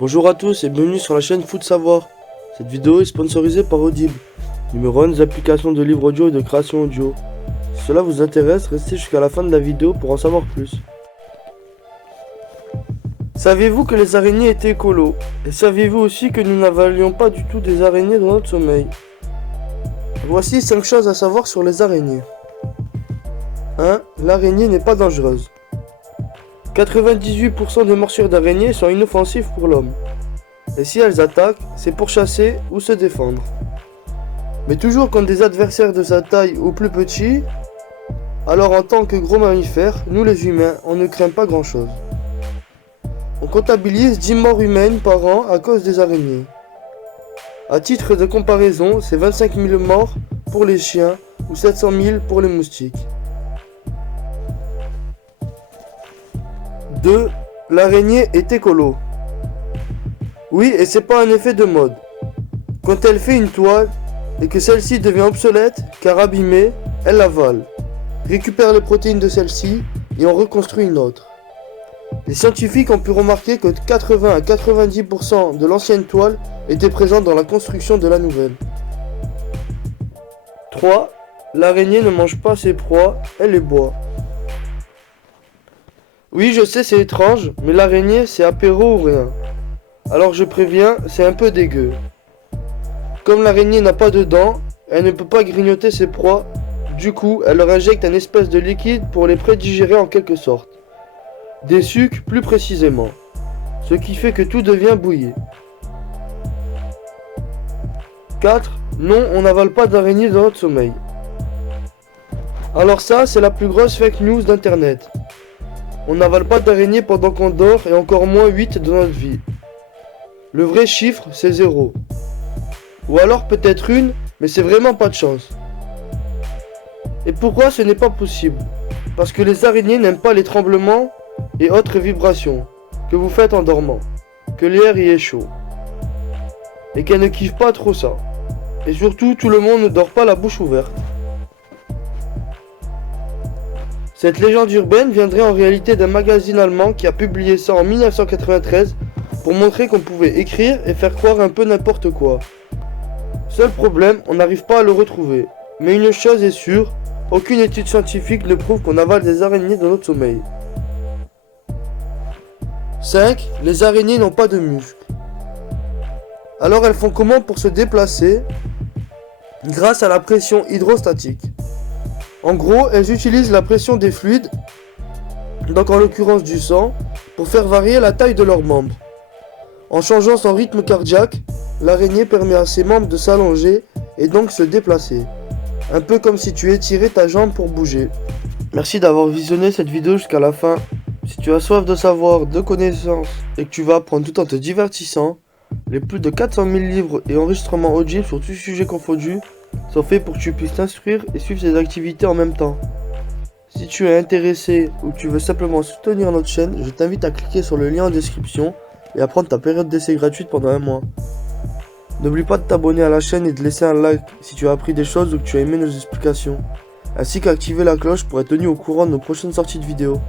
Bonjour à tous et bienvenue sur la chaîne Foot Savoir. Cette vidéo est sponsorisée par Audible, numéro 1 des applications de livres audio et de création audio. Si cela vous intéresse, restez jusqu'à la fin de la vidéo pour en savoir plus. Saviez-vous que les araignées étaient écolos? Et saviez-vous aussi que nous n'avalions pas du tout des araignées dans notre sommeil? Voici 5 choses à savoir sur les araignées. 1. L'araignée n'est pas dangereuse. 98% des morsures d'araignées sont inoffensives pour l'homme. Et si elles attaquent, c'est pour chasser ou se défendre. Mais toujours quand des adversaires de sa taille ou plus petits, alors en tant que gros mammifères, nous les humains, on ne craint pas grand chose. On comptabilise 10 morts humaines par an à cause des araignées. À titre de comparaison, c'est 25 000 morts pour les chiens ou 700 000 pour les moustiques. 2. L'araignée est écolo. Oui, et c'est pas un effet de mode. Quand elle fait une toile et que celle-ci devient obsolète car abîmée, elle l'avale, récupère les protéines de celle-ci et en reconstruit une autre. Les scientifiques ont pu remarquer que 80 à 90% de l'ancienne toile était présente dans la construction de la nouvelle. 3. L'araignée ne mange pas ses proies, elle les boit. Oui, je sais, c'est étrange, mais l'araignée, c'est apéro ou rien. Alors je préviens, c'est un peu dégueu. Comme l'araignée n'a pas de dents, elle ne peut pas grignoter ses proies, du coup, elle leur injecte un espèce de liquide pour les prédigérer en quelque sorte. Des sucs plus précisément. Ce qui fait que tout devient bouilli. 4. Non, on n'avale pas d'araignée dans notre sommeil. Alors ça, c'est la plus grosse fake news d'internet. On n'avale pas d'araignée pendant qu'on dort et encore moins 8 dans notre vie. Le vrai chiffre, c'est 0. Ou alors peut-être une, mais c'est vraiment pas de chance. Et pourquoi ce n'est pas possible? Parce que les araignées n'aiment pas les tremblements et autres vibrations que vous faites en dormant, que l'air y est chaud. Et qu'elles ne kiffent pas trop ça. Et surtout, tout le monde ne dort pas la bouche ouverte. Cette légende urbaine viendrait en réalité d'un magazine allemand qui a publié ça en 1993 pour montrer qu'on pouvait écrire et faire croire un peu n'importe quoi. Seul problème, on n'arrive pas à le retrouver. Mais une chose est sûre, aucune étude scientifique ne prouve qu'on avale des araignées dans notre sommeil. 5. Les araignées n'ont pas de muscles. Alors elles font comment pour se déplacer? Grâce à la pression hydrostatique. En gros, elles utilisent la pression des fluides, donc en l'occurrence du sang, pour faire varier la taille de leurs membres. En changeant son rythme cardiaque, l'araignée permet à ses membres de s'allonger et donc se déplacer. Un peu comme si tu étirais ta jambe pour bouger. Merci d'avoir visionné cette vidéo jusqu'à la fin. Si tu as soif de savoir, de connaissances et que tu vas apprendre tout en te divertissant, les plus de 400 000 livres et enregistrements audibles sur tout sujet confondu sont faits pour que tu puisses t'instruire et suivre ces activités en même temps. Si tu es intéressé ou que tu veux simplement soutenir notre chaîne, je t'invite à cliquer sur le lien en description et à prendre ta période d'essai gratuite pendant un mois. N'oublie pas de t'abonner à la chaîne et de laisser un like si tu as appris des choses ou que tu as aimé nos explications, ainsi qu'activer la cloche pour être tenu au courant de nos prochaines sorties de vidéos.